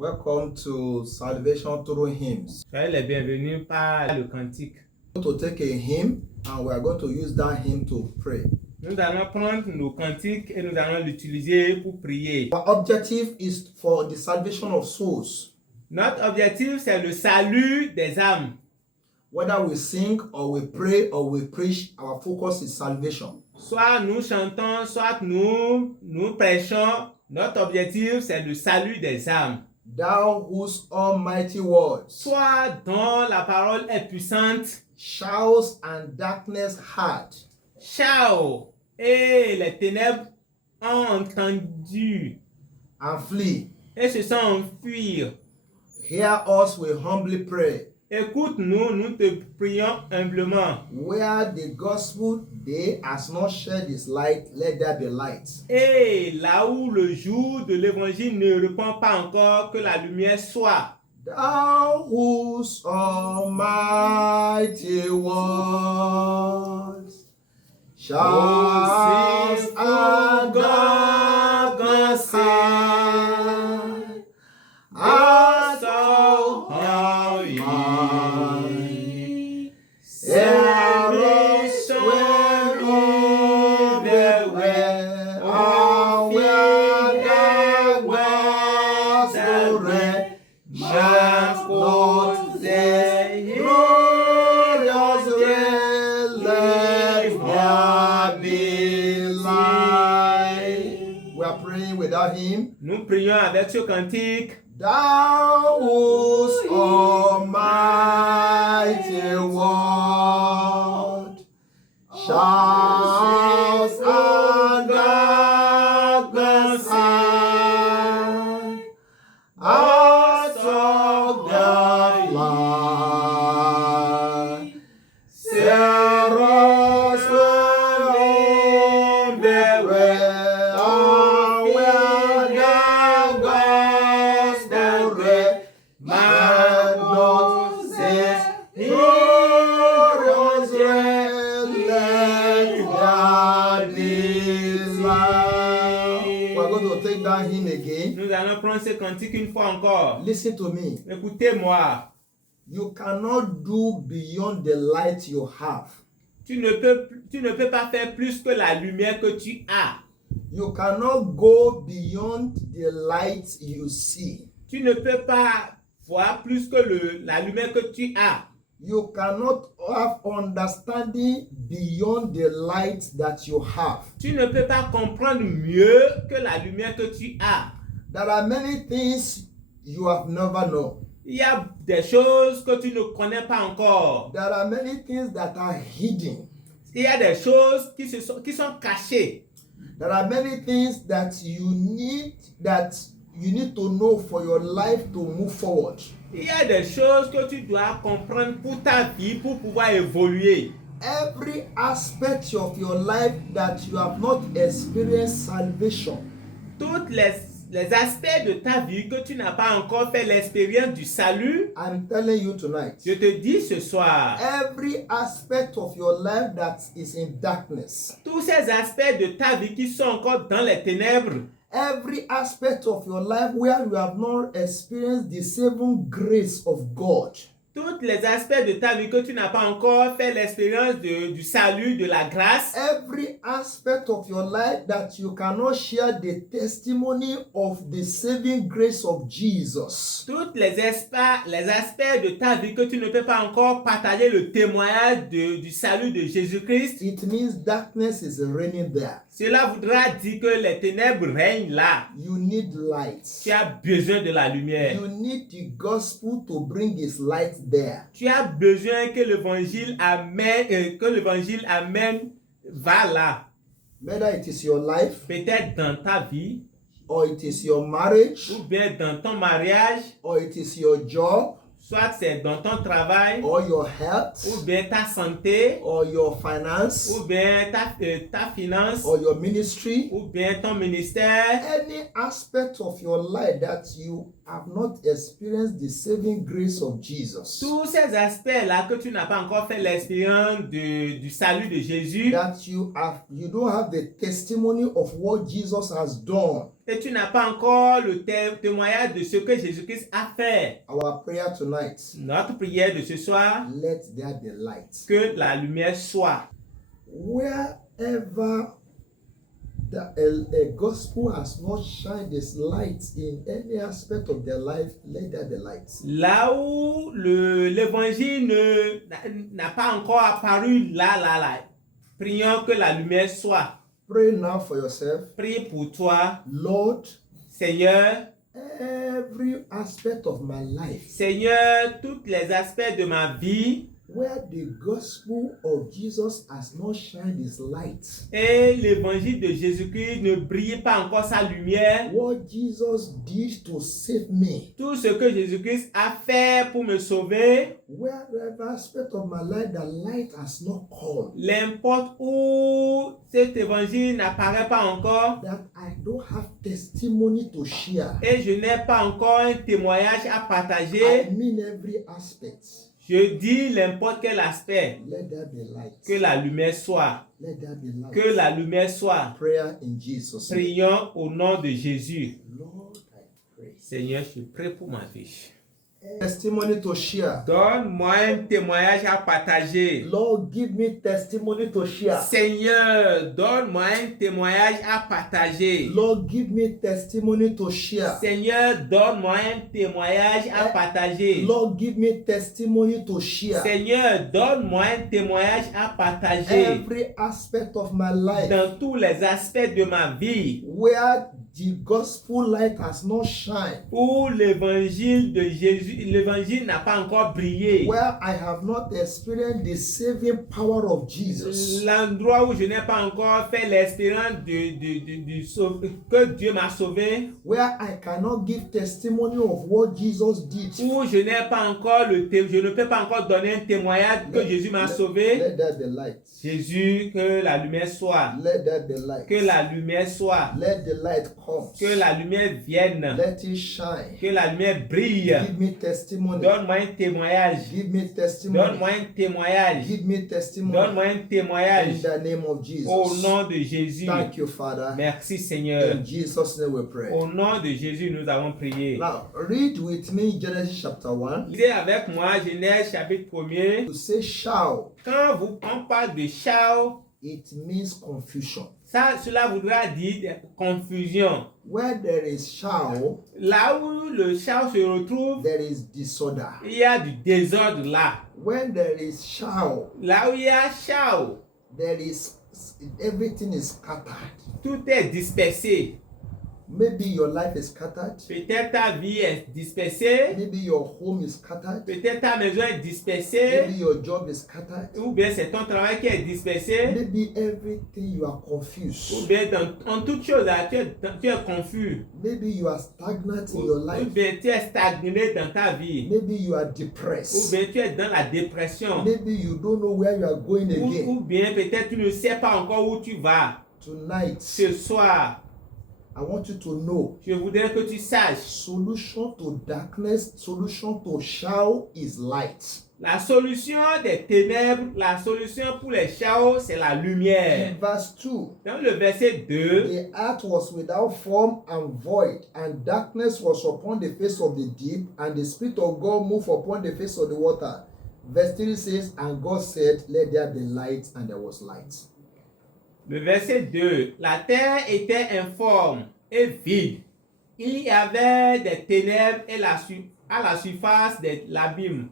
Welcome to Salvation Through Hymns. Soyez les bienvenus par le cantique. We're going to take a hymn and we are going to use that hymn to pray. Nous allons prendre nos cantiques et nous allons l'utiliser pour prier. Our objective is for the salvation of souls. Notre objectif, c'est le salut des âmes. Whether we sing or we pray or we preach, our focus is salvation. Soit nous chantons, soit nous prêchons, notre objectif, c'est le salut des âmes. Thou whose almighty words, Soit dont la parole est puissante, shouts and darkness heard, ciao, et les ténèbres ont entendu and flee. et se sont enfuies. Hear us, we humbly pray. Écoute-nous, nous te prions humblement. Where the gospel day has not shed its light, let there be light. Et là où le jour de l'évangile ne répond pas encore, que la lumière soit. Thou whose almighty words shouts and darkness hide, I saw how ye Sarah's were everywhere, all where there was the red Lord, the glorious day, let there be light. We are praying without him. Nous prions avec ce cantique. Thou whose almighty word shouts and darkness hide, I saw the light. Sarah's were everywhere, all where there was the red man Moses, glorious red, let there be light. We're going to take that hymn again. Nous allons prendre ce cantique une fois encore. Listen to me. Écoutez-moi. You cannot do beyond the light you have. Tu ne peux pas faire plus que la lumière que tu as. You cannot go beyond the light you see. Tu ne peux pas voir plus que la lumière que tu as. You cannot have understanding beyond the light that you have. Tu ne peux pas comprendre mieux que la lumière que tu as. There are many things you have never known. Il y a des choses que tu ne connais pas encore. There are many things that are hidden. Il y a des choses qui sont cachées. There are many things that you need to know for your life to move forward. Il y a des choses que tu dois comprendre pour ta vie, pour pouvoir évoluer. Every aspect of your life that you have not experienced salvation, Toutes les aspects de ta vie que tu n'as pas encore fait l'expérience du salut, I'm telling you tonight. je te dis ce soir, Every aspect of your life that is in darkness, tous ces aspects de ta vie qui sont encore dans les ténèbres, every aspect of your life where you have not experienced the saving grace of God, tous les aspects de ta vie que tu n'as pas encore fait l'expérience du salut, de la grâce, every aspect of your life that you cannot share the testimony of the saving grace of Jesus. tous les aspects de ta vie que tu ne peux pas encore partager le témoignage du salut de Jésus-Christ, It means darkness is reigning there. cela voudra dire que les ténèbres règnent là. You need light. Tu as besoin de la lumière. You need the gospel to bring its light there. Tu as besoin que l'évangile amène va là. Whether it is your life, Peut-être dans ta vie, or it is your marriage, ou bien dans ton mariage, or it is your job, soit c'est dans ton travail, or your health, ou bien ta santé, or your finance, ou bien ta finance, or your ministry. ou bien ton ministère. Any aspect of your life that you have not experienced the saving grace of Jesus, tous ces aspects-là que tu n'as pas encore fait l'expérience du salut de Jésus, that you don't have the testimony of what Jesus has done, et tu n'as pas encore le témoignage de ce que Jésus-Christ a fait. our prayer tonight, Notre prière de ce soir, let there be light. que la lumière soit. Wherever a gospel has not shined its light in any aspect of their life, let there be light. Là où l'évangile n'a pas encore apparu, là, prions que la lumière soit. Pray now for yourself. Prie pour toi, Lord, Seigneur. every aspect of my life Seigneur, tous les aspects de ma vie, where the gospel of Jesus has not shined its light, et l'évangile de Jésus-Christ ne brille pas encore sa lumière. what Jesus did to save me, Tout ce que Jésus-Christ a fait pour me sauver, wherever aspect of my life the light has not come, n'importe où cet évangile n'apparaît pas encore, that I don't have testimony to share. et je n'ai pas encore un témoignage à I partager. mean every aspect. Je dis n'importe quel aspect, Let there be light. que la lumière soit, Let there be light. que la lumière soit. Prayer in Jesus' name. Prions au nom de Jésus. Lord, I pray. Seigneur, je prie pour ma vie. Testimony to share. Donne-moi un témoignage à partager. Lord, give me testimony to share. Seigneur, donne-moi un témoignage à partager. Lord, give me testimony to share. Seigneur, donne-moi un témoignage à partager. Lord, give me testimony to share. Seigneur, donne-moi un témoignage à partager. Every aspect of my life Dans tous les aspects de ma vie, where the gospel light has not shined, où l'évangile de Jésus, l'évangile n'a pas encore brillé. where I have not experienced the saving power of Jesus, L'endroit où je n'ai pas encore fait l'expérience que Dieu m'a sauvé, where I cannot give testimony of what Jesus did. où je n'ai pas encore je ne peux pas encore donner un témoignage que Jésus m'a sauvé. Let there be light. Jésus, que la lumière soit. Let there be light. Que la lumière soit. Let the light come. Que la lumière vienne. Let it shine. Que la lumière brille. Give me testimony. Donne-moi un témoignage. Give me testimony. Donne-moi un témoignage. Give me testimony. Donne-moi un In témoignage. the name of Jesus. Au nom de Jésus. Thank you, Father. Merci Seigneur. In Jesus' name we pray. Au nom de Jésus, nous avons prié. Now, read with me Genesis chapter 1. Lisez avec moi Genèse chapitre 1er. To say shall, Quand on parle de shao, it means confusion. cela voudra dire confusion. Where there is shall, Là où le shao se retrouve, there is disorder. il y a du désordre là. When there is shall, Là où il y a shao, everything is scattered. tout est dispersé. Maybe your life is scattered. Peut-être ta vie est dispersée. Maybe your home is scattered. Peut-être ta maison est dispersée. Maybe your job is scattered. Ou bien c'est ton travail qui est dispersé. Maybe everything you are confused. Ou bien en toute chose là, tu es confus. Maybe you are stagnant in your Ou life. bien tu es stagné dans ta vie. Maybe you are Ou depressed. bien tu es dans la dépression. Maybe you don't know where you are going again. Ou bien peut-être tu ne sais pas encore où tu vas. Tonight, Ce soir, I want you to know, je voudrais que tu saches, solution to darkness, solution to shall is light. la solution des ténèbres, la solution pour les chaos, c'est la lumière. In verse 2, Dans le verset 2, the earth was without form and void, and darkness was upon the face of the deep, and the Spirit of God moved upon the face of the water. Verse 3 says, and God said, let there be light, and there was light. le verset 2, la terre était informe et vide. Il y avait des ténèbres à la surface de l'abîme.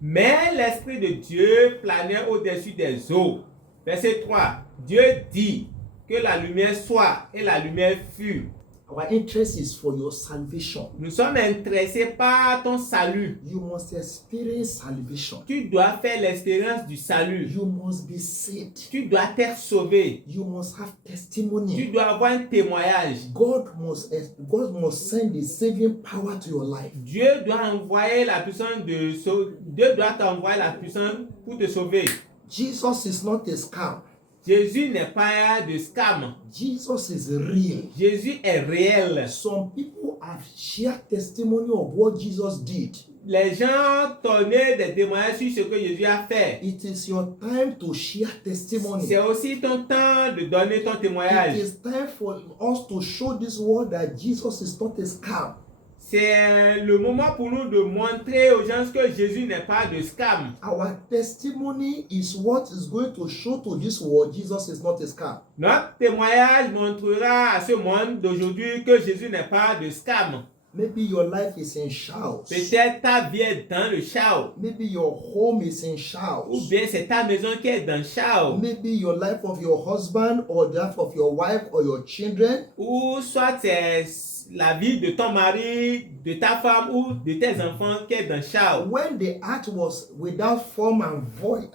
Mais l'Esprit de Dieu planait au-dessus des eaux. Verset 3, Dieu dit que la lumière soit et la lumière fut. Our interest is for your salvation. Nous sommes intéressés par ton salut. You must experience salvation. Tu dois faire l'expérience du salut. You must be saved. Tu dois être sauvé. You must have Tu testimony. dois avoir un témoignage. God must send the saving power to your life. Dieu doit envoyer la puissance Dieu doit t'envoyer la puissance pour te sauver. Jesus is not a scam. Jésus n'est pas de scam. Jesus is real. Jésus est réel. Some people have shared testimony of what Jesus did. Les gens donnaient des témoignages sur ce que Jésus a fait. It is your time to share testimony. C'est aussi ton temps de donner ton It témoignage. is time for us to show this world that Jesus is not a scam. C'est le moment pour nous de montrer aux gens que Jésus n'est pas de scam. Our testimony is what is going to show to this world Jesus is not a scam. Notre témoignage montrera à ce monde d'aujourd'hui que Jésus n'est pas de scam. Maybe your life is in chaos. Peut-être ta vie est dans le chaos. Maybe your home is in Ou chaos. bien c'est ta maison qui est dans le chaos. Maybe your life of your husband or the life of your wife or your children. Ou soit c'est la vie de ton mari, de ta femme ou de tes enfants qui est dans le chaos. When the earth was without form and void,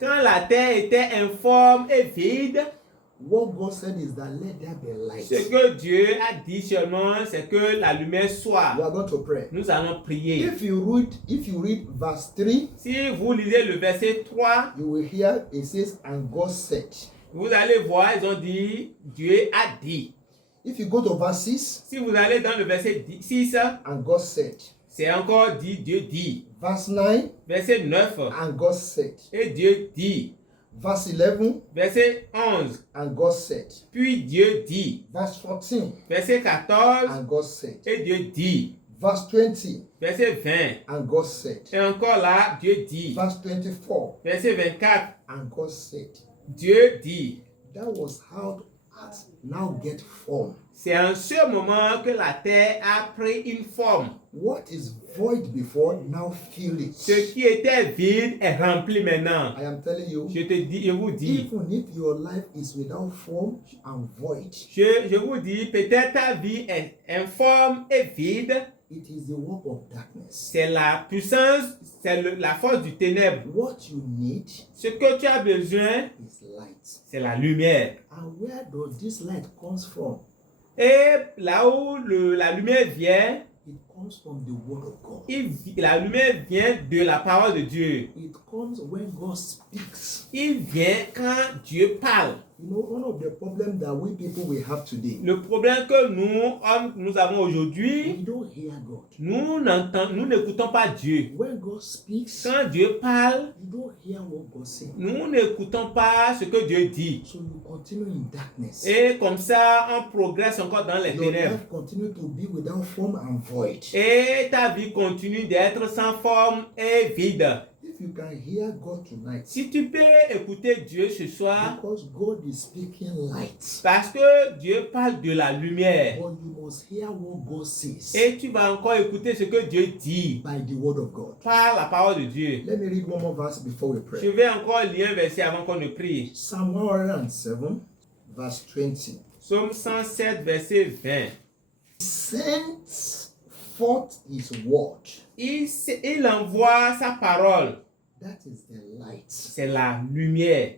Quand la terre était informe et vide, what God said is that let there be light. ce que Dieu a dit seulement, c'est que la lumière soit. We are going to pray. Nous allons prier. If you read verse 3, Si vous lisez le verset 3, you will hear it says, and God said. vous allez voir, ils ont dit, Dieu a dit. If you go to verse 6, Si vous allez dans le verset 6, and God said. c'est encore dit, Dieu dit. Verse 9, Verset 9, and God said. et Dieu dit. Verse 11, Verset 11, and God said. puis Dieu dit. Verse 14, Verset 14, and God said. et Dieu dit. Verse 20, Verset 20, and God said. et encore là, Dieu dit. Verse 24, Verset 24, and God said. Dieu dit. That was how earth now get form. C'est en ce moment que la terre a pris une forme. What is void before now fill it. Ce qui était vide est rempli maintenant. I am telling you, Je vous dis, even if your life is without form and void, je vous dis, peut-être ta vie est informe et vide. it is the work of darkness. C'est la puissance, c'est la force du ténèbre. What you need Ce que tu as besoin, is light. c'est la lumière. And where does this light comes from? Et là où la lumière vient, It comes from the word of God. la lumière vient de la parole de Dieu. It comes when God speaks. Il vient quand Dieu parle. You know, one of the problems that we people will have today, Le problème que nous, hommes, nous avons aujourd'hui, we don't hear God. nous n'écoutons pas Dieu. When God speaks, Quand Dieu parle, you don't hear what God says. nous n'écoutons pas ce que Dieu dit. So you continue in darkness. Et comme ça, on progresse encore dans les Your ténèbres. life continue to be without form and void. Et ta vie continue d'être sans forme et vide. If you can hear God tonight, Si tu peux écouter Dieu ce soir, because God is speaking light, parce que Dieu parle de la lumière, but you must hear what God says et tu vas encore écouter ce que Dieu dit by the word of God. par la parole de Dieu. Let me read one more verse before we Je pray. vais encore lire un verset avant qu'on ne prie. Psalm 107, verse 20. Psaume 107, verset 20. Sends forth his word. Il envoie sa parole. That is the light. C'est la lumière.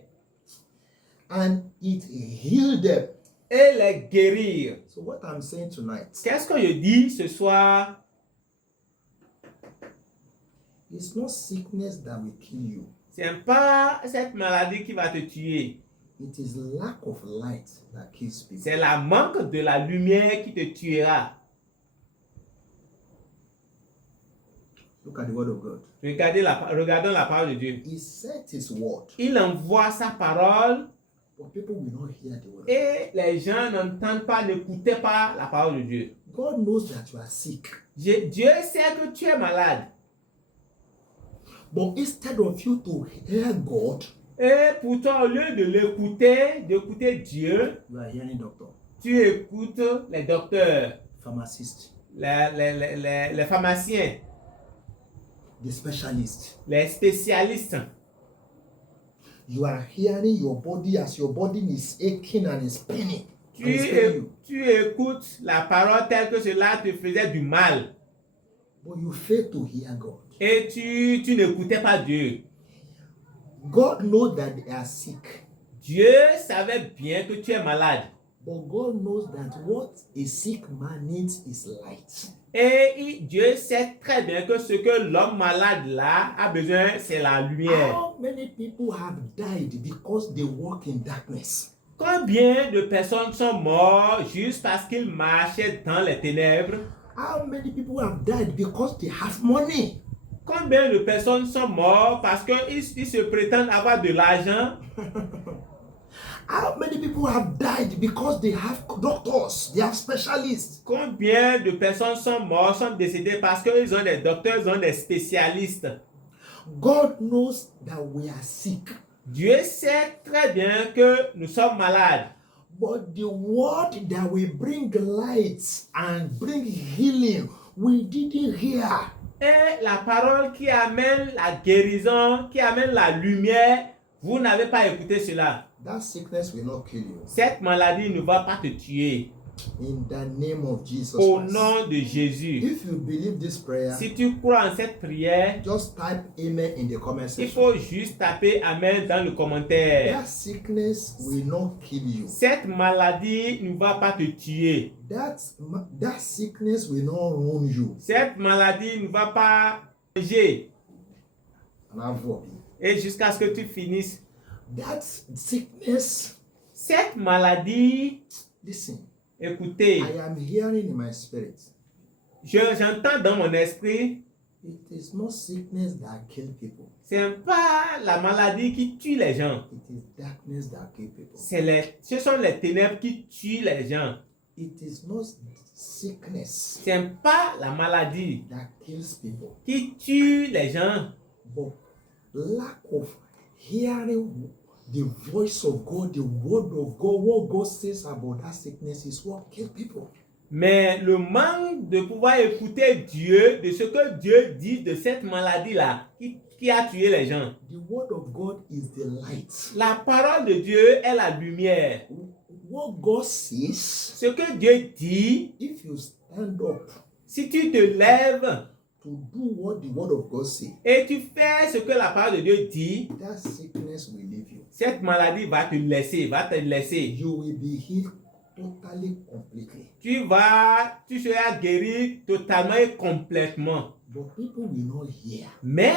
And it healed them. Et les guérir. So what I'm saying tonight, Qu'est-ce que je dis ce soir? it's not sickness that will kill you. C'est pas cette maladie qui va te tuer. It is lack of light that kills people. C'est la manque de la lumière qui te tuera. Look at the word of God. Regardons la parole de Dieu. He sent his word, Il envoie sa parole but people will not hear the word. et les gens n'entendent pas, n'écoutaient pas la parole de Dieu. God knows that you are sick, Dieu sait que tu es malade. but instead of you to hear God, Et pour toi, au lieu de l'écouter, d'écouter Dieu, you are hearing doctor, tu écoutes les docteurs, pharmacist, les pharmaciens, the specialist. les spécialistes. You are hearing your body as your body is aching and is paining. And it's paining you. Tu écoutes la parole telle que cela te faisait du mal. But you fail to hear God. Et tu n'écoutais pas Dieu. God knows that they are sick, Dieu savait bien que tu es malade. But God knows that what a sick man needs is light. Et Dieu sait très bien que ce que l'homme malade là a besoin, c'est la lumière. How many people have died because they walk in darkness? Combien de personnes sont mortes juste parce qu'ils marchaient dans les ténèbres? How many people have died because they have money? Combien de personnes sont mortes parce qu'ils se prétendent avoir de l'argent? How many people have died because they have doctors, they have specialists? Combien de personnes sont mortes, sont décédées parce qu'ils ont des docteurs, ils ont des spécialistes? God knows that we are sick. Dieu sait très bien que nous sommes malades. But the word that will bring light and bring healing, we didn't hear. Et la parole qui amène la guérison, qui amène la lumière, vous n'avez pas écouté cela. That sickness will not kill you. Cette maladie ne va pas te tuer. In the name of Jesus Au Christ. nom de Jésus. If you believe this prayer, Si tu crois en cette prière, just type amen in the comment il section. faut juste taper Amen dans le commentaire. That sickness will not kill you. Cette maladie ne va pas te tuer. That sickness will not ruin you. Cette maladie ne va pas manger. Et jusqu'à ce que tu finisses. That sickness, Cette maladie, listen, écoutez, I am hearing in my spirit. j'entends dans mon esprit, It is not sickness that kill people. c'est pas la maladie qui tue les gens. It is darkness that kill people. Ce sont les ténèbres qui tuent les gens. It is not sickness C'est pas la maladie that kills people, qui tue les gens. but lack of hearing the voice of God, the word of God, what God says about that sickness is what kills people. Mais le manque de pouvoir écouter Dieu, de ce que Dieu dit de cette maladie-là, qui a tué les gens. The word of God is the light. La parole de Dieu est la lumière. What God says, Ce que Dieu dit, if you stand up si tu te lèves to do what the word of God says, et tu fais ce que la parole de Dieu dit, that sickness will leave you. cette maladie va te laisser. You will be healed totally, completely. Tu seras guéri totalement et complètement. But people will not hear. Mais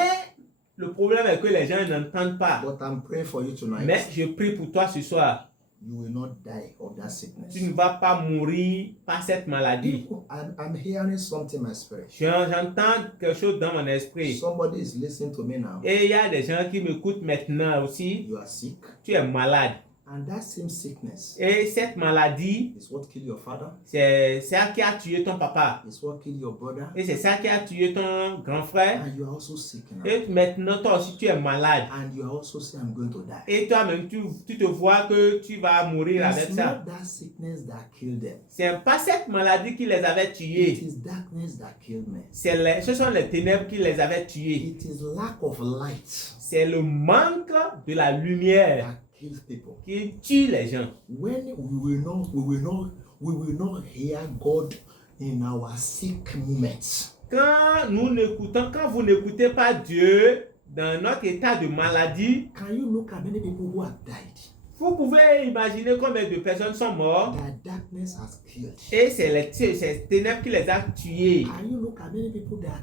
le problème est que les gens n'entendent pas. But I'm praying for you tonight. Mais je prie pour toi ce soir. You will not die of that sickness. Tu ne vas pas mourir par cette maladie. People, I'm hearing something in my spirit. J'entends quelque chose dans mon esprit. Somebody is listening to me now. Et il y a des gens qui m'écoutent maintenant aussi. You are sick. Tu es malade. And that same sickness Et cette maladie, is what killed your father. c'est ça qui a tué ton papa. It's what killed your brother. Et c'est ça qui a tué ton grand frère. And you are also sick now. Et maintenant, toi aussi, tu es malade. And you are also saying, I'm going to die. Et toi-même, tu te vois que tu vas mourir avec It's ça. not that sickness that killed them. C'est pas cette maladie qui les avait It tués. is darkness that killed me. Ce sont les ténèbres qui les avaient tués. It is lack of light C'est le manque de la lumière that kills people. qui tue les gens. When we will not hear God in our sick moments. Quand vous n'écoutez pas Dieu dans notre état de maladie, Can you look at many people who have died? vous pouvez imaginer combien de personnes sont mortes That darkness has killed. et c'est ces ténèbres qui les a tués. Can you look at many people that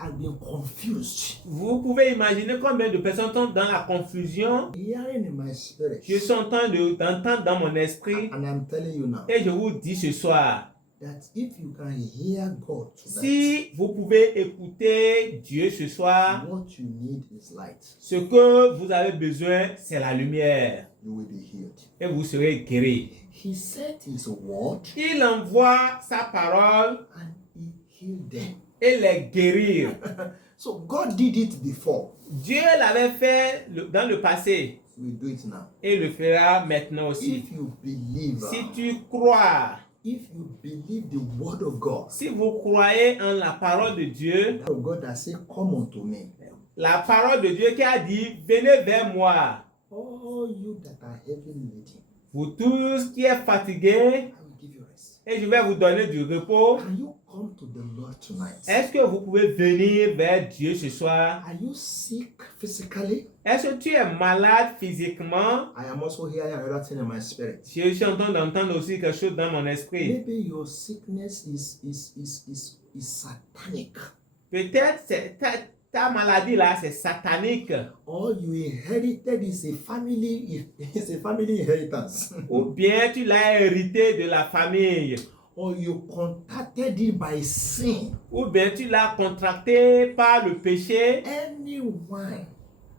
have been confused? Vous pouvez imaginer combien de personnes sont dans la confusion. Hearing in my spirit. Je suis en train d'entendre dans mon esprit And I'm telling you now et je vous dis ce soir, that if you can hear God tonight, si vous pouvez écouter Dieu ce soir, what you need is light. ce que vous avez besoin, c'est la lumière You will be healed. et vous serez guéris. He said his word Il envoie sa parole and he healed them. et les guérir. So God did it before. Dieu l'avait fait dans le passé We do it now. et le fera maintenant aussi. If you believe, Si tu crois, if you believe the word of God, si vous croyez en la parole de Dieu, the word of God that say, "Come unto me, la parole de Dieu qui a dit, venez vers moi, all you that are heavy laden, vous tous qui êtes fatigués, I will give you rest." et je vais vous donner du repos. Can you come to the Lord tonight? Est-ce que vous pouvez venir vers Dieu ce soir? Are you sick physically? Est-ce que tu es malade physiquement? I am also hearing another thing in my spirit. Je suis en train d'entendre aussi quelque chose dans mon esprit. Maybe your sickness is satanic. Peut-être ta maladie là, c'est satanique. Or you inherited is a family inheritance. Ou bien tu l'as hérité de la famille. Or you contacted it by sin. Ou bien tu l'as contracté par le péché. Anyone.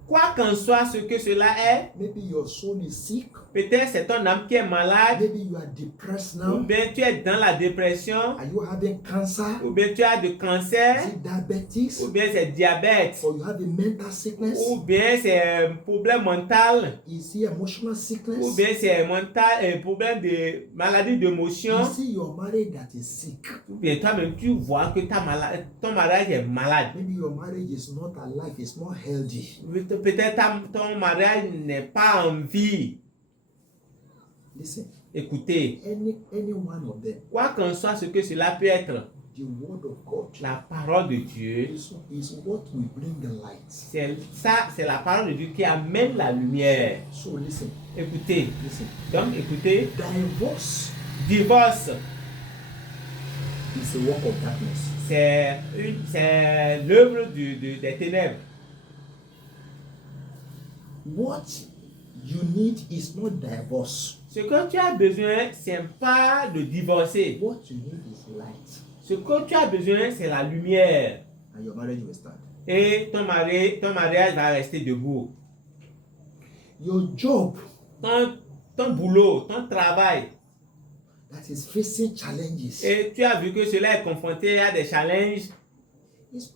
Quoi qu'en soit ce que cela est, Maybe your soul is sick. peut-être c'est ton âme qui est malade. Maybe you are depressed Ou now. bien tu es dans la dépression. Are you having cancer? Ou bien tu as du cancer. Is it diabetes? Ou bien c'est diabète. Or you have a mental sickness? Ou bien c'est un problème mental. Is it emotional sickness? Ou bien c'est un problème de maladie d'émotion. Is it your marriage that is sick? Ou bien toi-même tu vois que ton mariage est malade. Maybe your marriage is not alive, it's not healthy. Peut-être ton mariage n'est pas en vie. Listen, Écoutez, any one of them, quoi qu'en soit ce que cela peut être, the word of God la parole de Dieu, is what will bring the light. c'est la parole de Dieu qui amène la lumière. So listen, Écoutez, listen. donc écoutez, Divorce divorce, is a work of darkness. c'est l'œuvre des ténèbres. What you need is not divorce. Ce que tu as besoin, c'est pas de divorcer. What you need is light. Ce que tu as besoin, c'est la lumière. And your marriage will stand. Et ton mariage va rester debout. Your job Ton boulot, ton travail. that is facing challenges. Et tu as vu que cela est confronté à des challenges. It's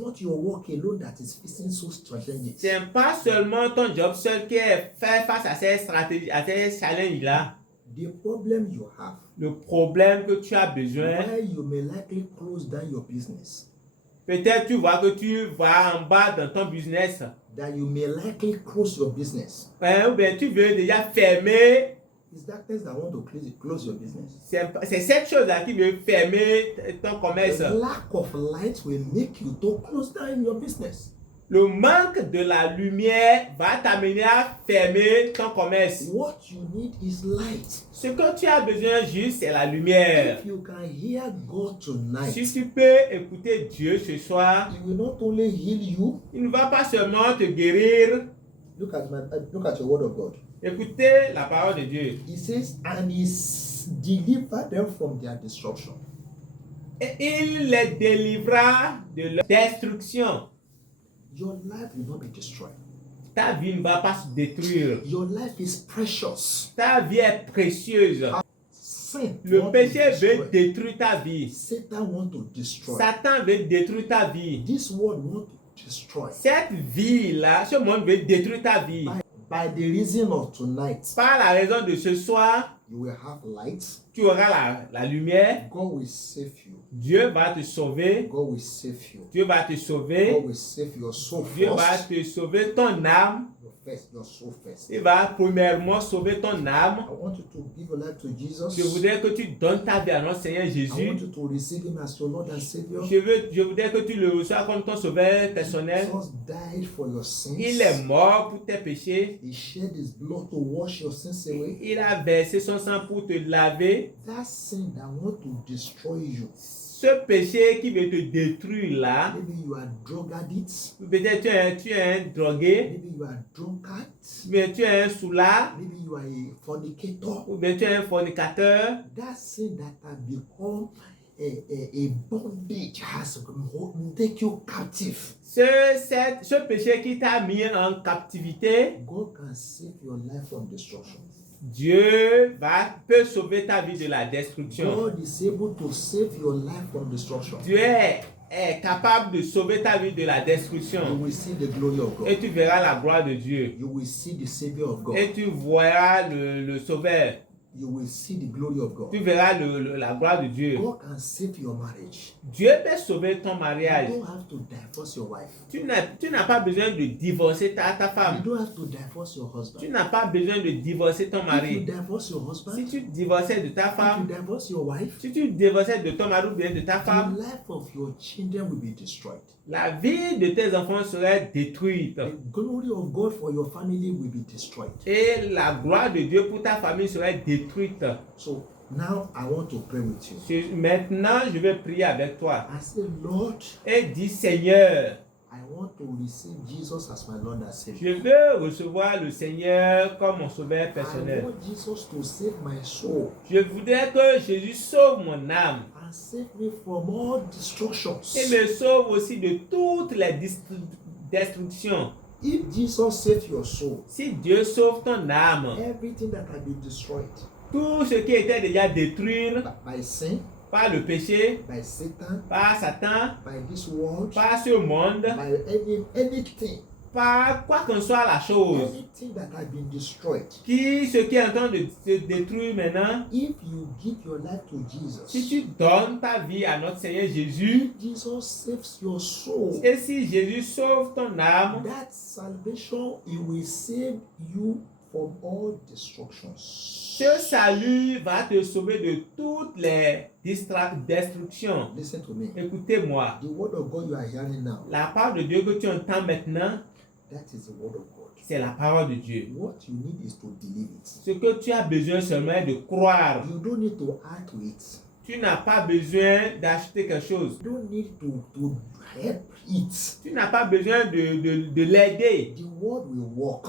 not your work alone that is facing those challenges. C'est pas seulement ton job seul qui est fait face à ces stratégies, à ces challenges-là. The problem you have, Le problème que tu as besoin, why you may likely close down your business, peut-être tu vois que tu vas en bas dans ton business. that you may likely close your business. Ou bien tu veux déjà fermer. It's darkness that want to close your business. C'est cette chose-là qui veut fermer ton commerce. The lack of light will make you to close down your business. Le manque de la lumière va t'amener à fermer ton commerce. What you need is light. Ce que tu as besoin juste, c'est la lumière. If you can hear God tonight, Si tu peux écouter Dieu ce soir, He will not only heal you. il ne va pas seulement te guérir. Look at your word of God. Écoutez la parole de Dieu. He says, and He delivered them from their destruction. Et il les délivra de leur destruction. Your life will not be destroyed. Ta vie ne va pas se détruire. Your life is precious. Ta vie est précieuse. Sin Le want péché to veut destroy. détruire ta vie. Satan want to destroy. Satan veut détruire ta vie. This world want to destroy. Cette vie-là, ce monde veut détruire ta vie. By the reason of tonight, Par la raison de ce soir, you will have light. tu auras la lumière. God will save you. Dieu va te sauver. God will save you. Dieu va te sauver. God will save your soul Dieu va first. te sauver ton âme. Your soul first. Il va premièrement sauver ton âme. I want you to give your life to Jesus. Je voudrais que tu donnes ta vie à notre Seigneur I Jésus. want you to receive Him as your Lord and Savior. Je voudrais que tu le reçoives comme ton sauveur personnel. Jesus died for your sins. Il est mort pour tes péchés. He shed His blood to wash your sins away. Il a versé son sang pour te laver. That sin that want to destroy you. Ce péché qui veut te détruire là, Maybe you are drug addict. peut-être tu es un drogué, Maybe you are drunkard. mais tu es un soulard, Maybe you are a fornicator. ou bien tu es un fornicateur. That sin that has become a bondage has take you captive. Ce péché qui t'a mis en captivité, God can save your life from destruction. Dieu peut sauver ta vie de la destruction. God is able to save your life from destruction. Dieu est capable de sauver ta vie de la You destruction. will see the glory of Et God. tu verras la gloire de Dieu. You will see the Savior of God. Et tu verras le sauveur. you will see the glory of God. tu verras la gloire de Dieu. God can save your marriage. Dieu peut sauver ton You mariage. don't have to divorce your wife. Tu n'as pas besoin de divorcer ta You femme. don't have to divorce your Tu husband. n'as pas besoin de divorcer ton If you mari. divorce your husband, Si tu divorçais de ta if femme, you divorce your wife, si tu divorçais de ton mari ou bien de ta the femme, life of your children will be destroyed. la vie de tes enfants serait détruite. The glory of God for your family will be destroyed. Et la gloire de Dieu pour ta famille serait détruite. So now I want to pray with you. Maintenant, je vais prier avec toi. I say, Lord, Et dis, Seigneur, I want to receive Jesus as my Lord and Savior. je veux recevoir le Seigneur comme mon sauveur I personnel. want Jesus to save my soul Je voudrais que Jésus sauve mon âme and save me from all destructions. et me sauve aussi de toutes les destructions. If Jesus saved your soul, Si Dieu sauve ton âme, everything that had been destroyed tout ce qui était déjà détruit by sin, par le péché, by Satan, par Satan, by this world, par ce monde, by anything, par quoi que soit la chose, anything that had been destroyed. ce qui est en train de se détruire maintenant, If you give your life to si Jesus, tu donnes ta vie à notre Seigneur Jésus, Jesus saves your soul. et si Jésus sauve ton âme, That salvation, it will save you from all destructions. ce salut va te sauver de toutes les destructions. Listen to me. Écoutez-moi, The word of God you are hearing now, la parole de Dieu que tu entends maintenant, that is the word of God. c'est la parole de Dieu. What you need is to believe it. Ce que tu as besoin seulement est de croire. You don't need to add to it. Tu n'as pas besoin d'acheter quelque chose. You don't need to help it. Tu n'as pas besoin de l'aider. The word will work.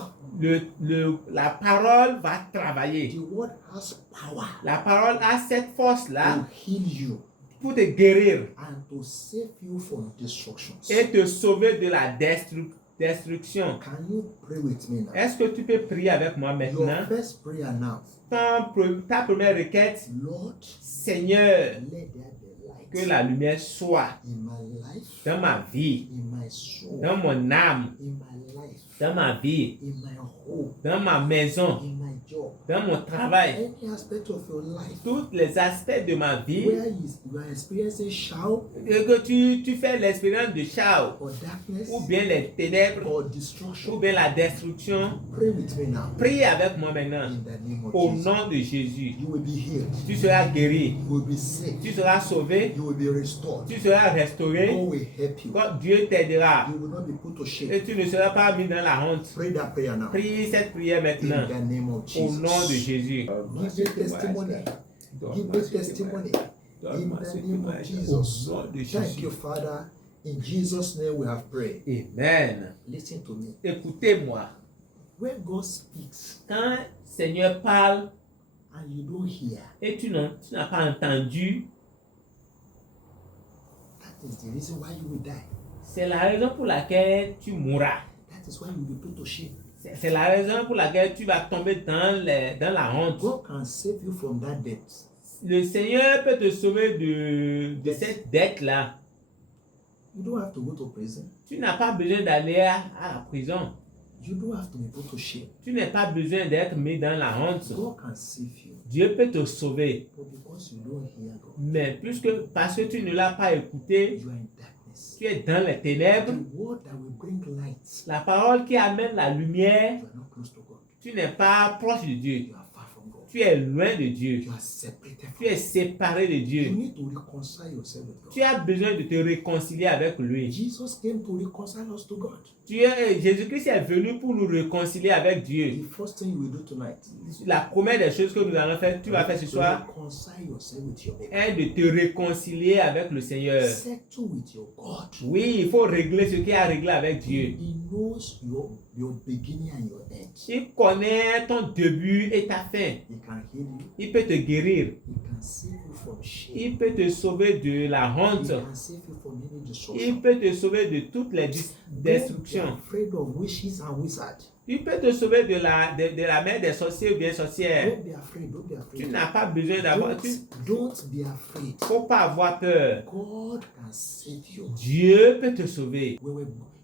La parole va travailler. The word has power La parole a cette force-là to heal you pour te guérir and to save you from destructions. et te sauver de la destruction. Can you pray with me now? Est-ce que tu peux prier avec moi Your maintenant? first prayer now. Ta première requête, Lord, Seigneur, let there be light que la lumière soit in my life, dans ma vie, in my soul, dans mon âme, in my life, dans ma vie, in my home, dans ma maison, in my job, dans mon travail, any aspect of your life tous les aspects de ma vie, where you are experiencing shout et que tu fais l'expérience de chaos, or darkness ou bien les ténèbres, or ou destruction. bien la destruction. Pray with me now. Prie avec moi maintenant. In the name of Au Jesus. nom de Jésus, You will be healed. tu seras guéri, You will be saved. tu seras sauvé, You will be restored. tu seras restauré. God will help you. Quand Dieu t'aidera You will not be put to shame. et tu ne seras pas mis dans la honte. Pray that prayer now. Prie cette prière In maintenant. the name of Au nom de Jesus. Jésus. Give me testimony. Give me testimony. In the name of Jesus. Thank you, Father. In Jesus' name we have prayed. Amen. Listen to me. Écoutez-moi. When God speaks Quand Seigneur parle and you don't hear, et tu n'as pas entendu, that is the reason why you will die. c'est la raison pour laquelle tu mourras. That is why you will be put to shame. C'est la raison pour laquelle tu vas tomber dans la honte. God can save you from that debt. Le Seigneur peut te sauver de cette dette-là. You don't have to go to prison. Tu n'as pas besoin d'aller à la prison. You don't have to be put to shame. Tu n'as pas besoin d'être mis dans la honte. God can save you. Dieu peut te sauver. But because you don't hear God, Mais parce que tu ne l'as pas écouté, you are in darkness. tu es dans les The ténèbres. word that will bring light, La parole qui amène la lumière, you are not close to God. tu n'es pas proche de Dieu. You are far from God. Tu es loin de Dieu. You are separated Tu from es séparé de God. You Dieu. need to reconcile yourself with God. Tu as besoin de te réconcilier avec lui. Jesus came to reconcile us to God. Jésus-Christ est venu pour nous réconcilier avec The Dieu. first thing you will do tonight, La première des choses que nous allons faire, tu vas faire ce soir, reconcile yourself with your Maker. est de te réconcilier avec le Seigneur. Settle with your God. Oui, il faut régler ce qu'il y a à régler avec Dieu. He knows your beginning and your end. Il connaît ton début et ta fin. He can heal you. Il peut te guérir. He can save you from shame. Il peut te sauver de la He honte. can save you from any Il destruction. peut te sauver de toutes les Don't be destructions. afraid of witches and wizards. Il peut te sauver de la main des sorciers ou des sorcières. Don't be afraid. Don't be Tu afraid. n'as pas besoin d'avoir. Don't be afraid. Faut pas avoir peur. God can save you. Dieu peut te sauver.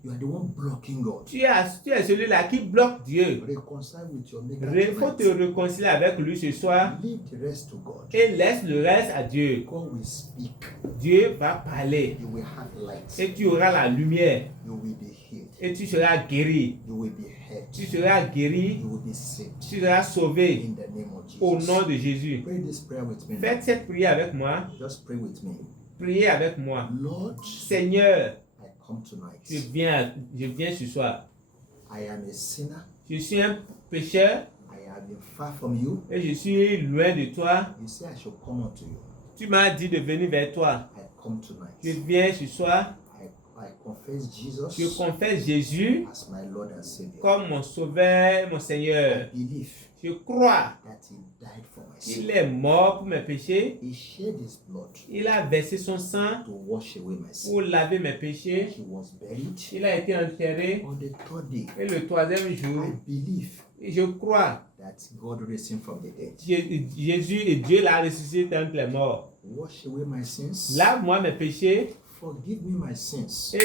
You are the one blocking God. Tu es celui-là qui bloque Dieu. Reconcile with your maker. Il faut te réconcilier avec lui ce soir Leave the rest to God. et laisse le reste à Dieu. God will speak. Dieu va parler You will have light. et tu auras la lumière You will be healed. et tu seras guéri. You will be helped. Tu seras guéri, You will be saved. tu seras sauvé In the name of Jesus. au nom de Jésus. Pray this prayer with me. Faites cette prière avec moi. Just pray with me. Priez avec moi. Lord, Seigneur, I come tonight. je viens ce soir. I am a sinner. Je suis un pécheur I have been far from you. et je suis loin de toi. You say I should come unto you. Tu m'as dit de venir vers toi. I come tonight. Je viens ce soir. I confess Je Jesus confesse Jésus as my Lord and Savior. comme mon sauveur, mon Seigneur. I believe Je crois that He died for my qu'il sin. est mort pour mes péchés. He shed His blood Il a versé son sang to wash away my sin. pour laver mes péchés. He was buried. Il a été enterré. On the third day, Et le troisième jour, I believe je crois, that God raised Him from the dead. Jésus et Dieu l'a ressuscité entre les morts. Wash away my sins. Lave-moi mes péchés Forgive me my sins.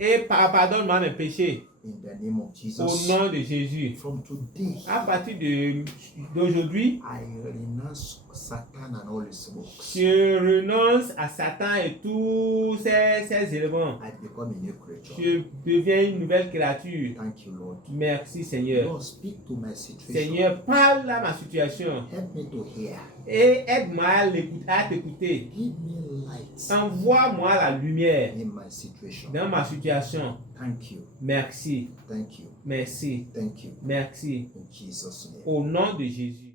et pardonne-moi mes péchés. In the name of Au Jesus. nom de Jésus. From today, À partir d'aujourd'hui, I renounce Satan and all his works. je renonce à Satan et tous ses éléments. I become a new creature. Je deviens une nouvelle créature. Thank you, Lord. Merci Seigneur. Lord, speak to my situation. Seigneur, parle à ma situation Help me to hear. et aide-moi à t'écouter. Give me light Envoie-moi la lumière in my situation. dans ma situation. Thank you. Merci, Thank you. merci, Thank you. merci. In Jesus' name. Au nom de Jésus.